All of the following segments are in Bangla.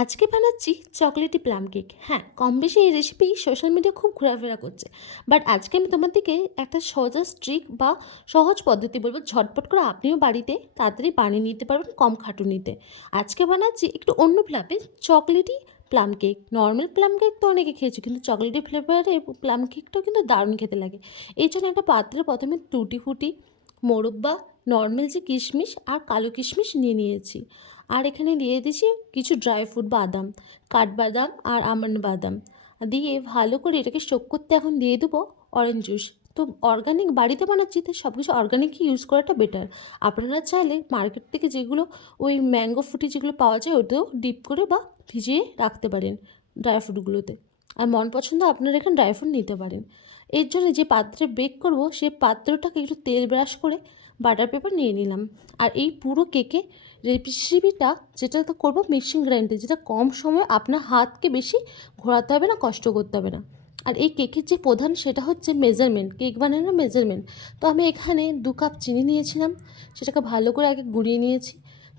আজকে বানাচ্ছি চকলেটি প্লাম কেক। হ্যাঁ কম বেশি এই রেসিপি সোশ্যাল মিডিয়া খুব ঘোরাফেরা করছে। বাট আজকে আমি তোমাদেরকে একটা সহজা স্ট্রিক বা সহজ পদ্ধতি বলব, ঝটপট করে আপনিও বাড়িতে তাড়াতাড়ি বানিয়ে নিতে পারবেন কম খাটুনিতে। আজকে বানাচ্ছি একটু অন্য ফ্ল্যাপে chocolatey plum cake normal plum cake তো অনেকে খেয়েছি, কিন্তু চকলেটি ফ্লেভারে প্লাম কেকটাও কিন্তু দারুণ খেতে লাগে। এই জন্য একটা পাত্রে প্রথমে টুটি ফুটি মোরব্বা নর্মাল যে কিশমিশ আর কালো কিশমিশ নিয়ে নিয়েছি। আর এখানে দিয়ে দিয়েছি কিছু ড্রাই ফ্রুট বাদাম, কাঠবাদাম আর আমন্ড বাদাম। দিয়ে ভালো করে এটাকে শোক করতে এখন দিয়ে দেবো অরেঞ্জ জুস তো অর্গানিক বাড়িতে বানাচ্ছি তো সব কিছু অর্গানিকই ইউজ করাটা বেটার আপনারা চাইলে মার্কেট থেকে যেগুলো ওই ম্যাঙ্গো ফ্রুটি যেগুলো পাওয়া যায় ওটাও ডিপ করে বা ভিজিয়ে রাখতে পারেন ড্রাই ফ্রুটগুলোতে আর মন পছন্দ আপনারা এখানে ড্রাই ফ্রুট নিতে পারেন। এর জন্য যে পাত্রে বেক করব, সে পাত্রটাকে একটু তেল ব্রাশ করে বাটার পেপার নিয়ে নিলাম। আর এই পুরো কেকে রেসিপিটা যেটা করব মিক্সিং গ্রাইন্ডার যেটা কম সময় আপনার হাতকে বেশি ঘোরাতে হবে না, কষ্ট করতে হবে না। আর এই কেকের যে প্রধান সেটা হচ্ছে মেজারমেন্ট কেক বানানোর মেজারমেন্ট তো আমি এখানে দু কাপ চিনি নিয়েছিলাম, সেটাকে ভালো করে আগে গুঁড়িয়ে নিয়েছি।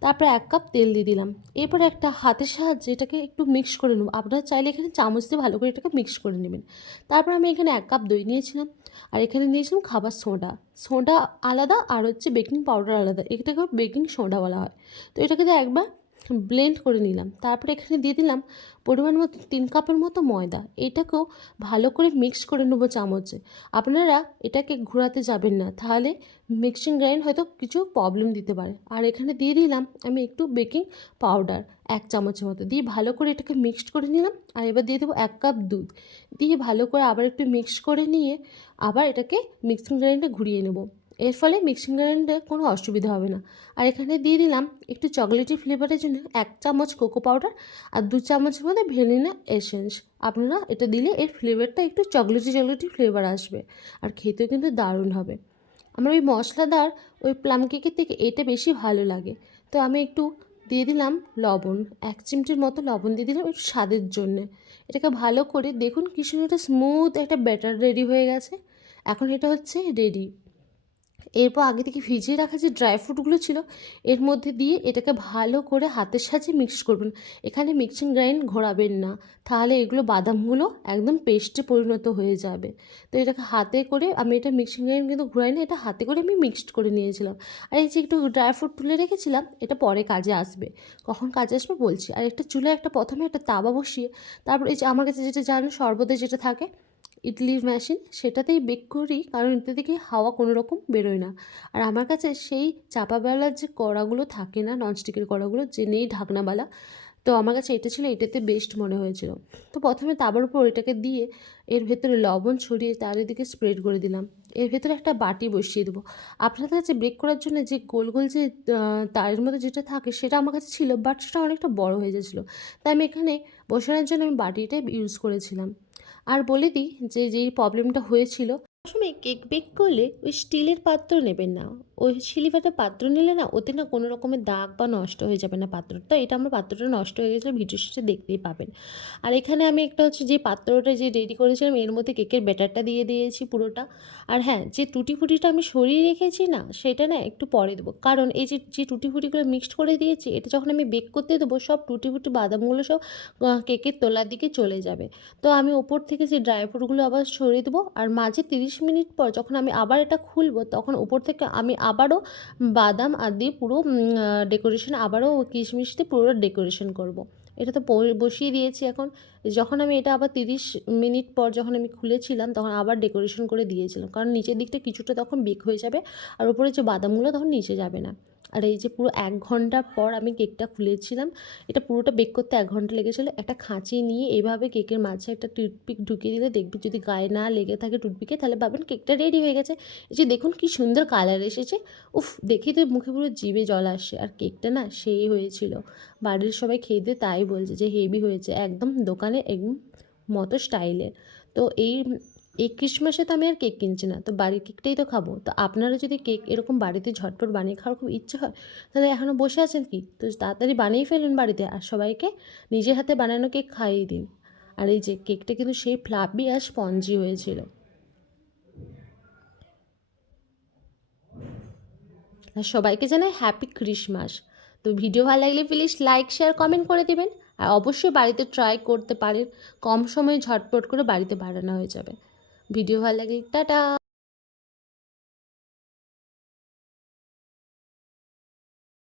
তারপরে এক কাপ তেল দিয়ে দিলাম। এরপর একটা হাতের সাহায্যে এটাকে একটু মিক্স করে নেব। আপনারা চাইলে এখানে চামচ দিয়ে ভালো করে এটাকে মিক্স করে নেবেন। তারপর আমি এখানে এক কাপ দই নিয়েছিলাম। আর এখানে নিয়েছিলাম খাবার সোডা। সোডা আলাদা আর হচ্ছে বেকিং পাউডার আলাদা। এটাকে বেকিং সোডা বলা হয়। তো এটাকে দিয়ে একবার ব্লেন্ড করে নিলাম। তারপরে এখানে দিয়ে দিলাম পরিমাণ মতো তিন কাপের মতো ময়দা। এটাকেও ভালো করে মিক্স করে নেব চামচে। আপনারা এটাকে ঘোরাতে যাবেন না, তাহলে মিক্সিং গ্রাইন্ড হয়তো কিছু প্রবলেম দিতে পারে। আর এখানে দিয়ে দিলাম আমি একটু বেকিং পাউডার এক চামচের মতো। দিয়ে ভালো করে এটাকে মিক্সড করে নিলাম আর এবার দিয়ে দেবো এক কাপ দুধ। দিয়ে ভালো করে আবার একটু মিক্স করে নিয়ে আবার এটাকে মিক্সিং গ্রাইন্ডে ঘুরিয়ে নেব। এর ফলে মিক্সিং গ্রাইন্ডে কোনো অসুবিধা হবে না। আর এখানে দিয়ে দিলাম একটু চকলেটি ফ্লেভারের জন্য এক চামচ কোকো পাউডার আর দু চামচের মধ্যে ভ্যানিলা এসেন্স আপনারা এটা দিলে এর ফ্লেভারটা একটু চকলেটি চকলেটি ফ্লেভার আসবে আর খেতেও কিন্তু দারুণ হবে। আমার ওই মশলাদার ওই প্লাম কেকের থেকে এটা বেশি ভালো লাগে। তো আমি একটু দিয়ে দিলাম লবণ, এক চিমটির মতো লবণ দিয়ে দিলাম একটু স্বাদের জন্যে। এটাকে ভালো করে দেখুন কি সুন্দর একটা স্মুথ একটা ব্যাটার রেডি হয়ে গেছে। এখন এটা হচ্ছে রেডি এরপর আগে থেকে ভিজিয়ে রাখা যে ড্রাই ফ্রুটগুলো ছিল, এর মধ্যে দিয়ে এটাকে ভালো করে হাতের সাহায্যে মিক্স করবেন। এখানে মিক্সিং গ্রাইন্ড ঘোরাবেন না, তাহলে এগুলো বাদামগুলো একদম পেস্টে পরিণত হয়ে যাবে। তো এটাকে হাতে করে আমি এটা মিক্সিং গ্রাইন্ড কিন্তু ঘোরাই না, এটা হাতে করে আমি মিক্সড করে নিয়েছিলাম। আর এই যে একটু ড্রাই ফ্রুট তুলে রেখেছিলাম, এটা পরে কাজে আসবে। কখন কাজে আসবে বলছি। আর একটা চুলায় একটা প্রথমে একটা তাবা বসিয়ে, তারপর এই যে আমার কাছে যেটা জানো সর্বদা যেটা থাকে ইডলির মেশিন সেটাতেই বেক করি, কারণ এতে থেকে হাওয়া কোনো রকম বেরোয় না। আর আমার কাছে সেই চাপাবেলার যে কড়াগুলো থাকে না, ননস্টিকের কড়াগুলো, যে নেই ঢাকনাওয়ালা তো আমার কাছে এটা ছিল, এটাতে বেস্ট মনে হয়েছিল। তো প্রথমে তাবার উপর এটাকে দিয়ে এর ভেতরে লবণ ছড়িয়ে তার এদিকে স্প্রেড করে দিলাম। এর ভেতরে একটা বাটি বসিয়ে দেবো। আপনাদের কাছে ব্রেক করার জন্য যে গোল গোল যে তারের মধ্যে যেটা থাকে সেটা আমার কাছে ছিল বাট সেটা অনেকটা বড় হয়ে যাচ্ছিল তাই আমি এখানে বসানোর জন্য আমি বাটিটাই ইউজ করেছিলাম। আর বলে দিই যে যেই প্রবলেমটা হয়েছিল, প্রথমে কেক বেক করলে ওই স্টিলের পাত্র নেবেন না। ওই সিলিভারের পাত্র নিলে না ওতে না কোনো রকমের দাগ বা নষ্ট হয়ে যাবে না পাত্রটা। এটা আমার পাত্রটা নষ্ট হয়ে গেছিল, ভিডিও শেষে দেখতেই পাবেন। আর এখানে আমি একটা হচ্ছে যে পাত্রটা যে রেডি করেছিলাম, এর মধ্যে কেকের ব্যাটারটা দিয়ে দিয়েছি পুরোটা। আর হ্যাঁ যে টুটি ফুটিটা আমি সরিয়ে রেখেছি না, সেটা না একটু পরে দেবো। কারণ এই যে যে টুটি ফুটিগুলো মিক্সড করে দিয়েছি, এটা যখন আমি বেক করতে দেবো, সব টুটি ফুটি বাদামগুলো সব কেকের তোলার দিকে চলে যাবে। তো আমি ওপর থেকে যে ড্রাই ফ্রুটগুলো আবার সরিয়ে দেবো। আর মাঝে তিরিশ মিনিট পর যখন আমি আবার এটা খুলবো, তখন ওপর থেকে আমি আবারও বাদাম আর দিয়ে পুরো ডেকোরেশন আবারও কিশমিশ দিয়ে পুরো ডেকোরেশন করব। এটা তো বসিয়ে দিয়েছি এখন। যখন আমি এটা আবার তিরিশ মিনিট পর যখন আমি খুলেছিলাম, তখন আবার ডেকোরেশন করে দিয়েছিলাম। কারণ নিচের দিকটা কিছুটা তখন বেক হয়ে যাবে, আর উপরে যে বাদামগুলো তখন নিচে যাবে না। আর এই যে পুরো এক ঘণ্টা পর আমি কেকটা খুলেছিলাম, এটা পুরোটা বেক করতে এক ঘণ্টা লেগেছিলো। একটা খাঁচি নিয়ে এভাবে কেকের মাঝে একটা টুথপিক ঢুকিয়ে দিলে দেখবি যদি গায়ে না লেগে থাকে টুথপিকে, তাহলে ভাবেন কেকটা রেডি হয়ে গেছে। এই যে দেখুন কি সুন্দর কালার এসেছে। উফ দেখি তো মুখে পুরো জিভে জল আসছে। আর কেকটা না সেই হয়েছিল। বাড়ির সবাই খেয়ে দিয়ে তাই বলছে যে হেভি হয়েছে। একদম দোকানে একদম মতো স্টাইলের তো এই এই ক্রিসমাসে তো আমি আর কেক কিনছি না, তো বাড়ির কেকটাই তো খাব। তো আপনারা যদি কেক এরকম বাড়িতে ঝটপট বানিয়ে খাওয়ার খুব ইচ্ছে হয়, তাহলে এখনও বসে আছেন কি? তো তাড়াতাড়ি বানিয়ে ফেলুন বাড়িতে আর সবাইকে নিজের হাতে বানানো কেক খাইয়ে দিন। আর এই যে কেকটা কিন্তু সেই ফ্লাপি আর স্পঞ্জি হয়েছিল। আর সবাইকে জানাই হ্যাপি ক্রিসমাস। তো ভিডিও ভালো লাগলে প্লিজ লাইক, শেয়ার, কমেন্ট করে দেবেন। আর অবশ্যই বাড়িতে ট্রাই করতে পারেন, কম সময়ে ঝটপট করে বাড়িতে বানানো হয়ে যাবে। ভিডিও ভালো লাগে টাটা।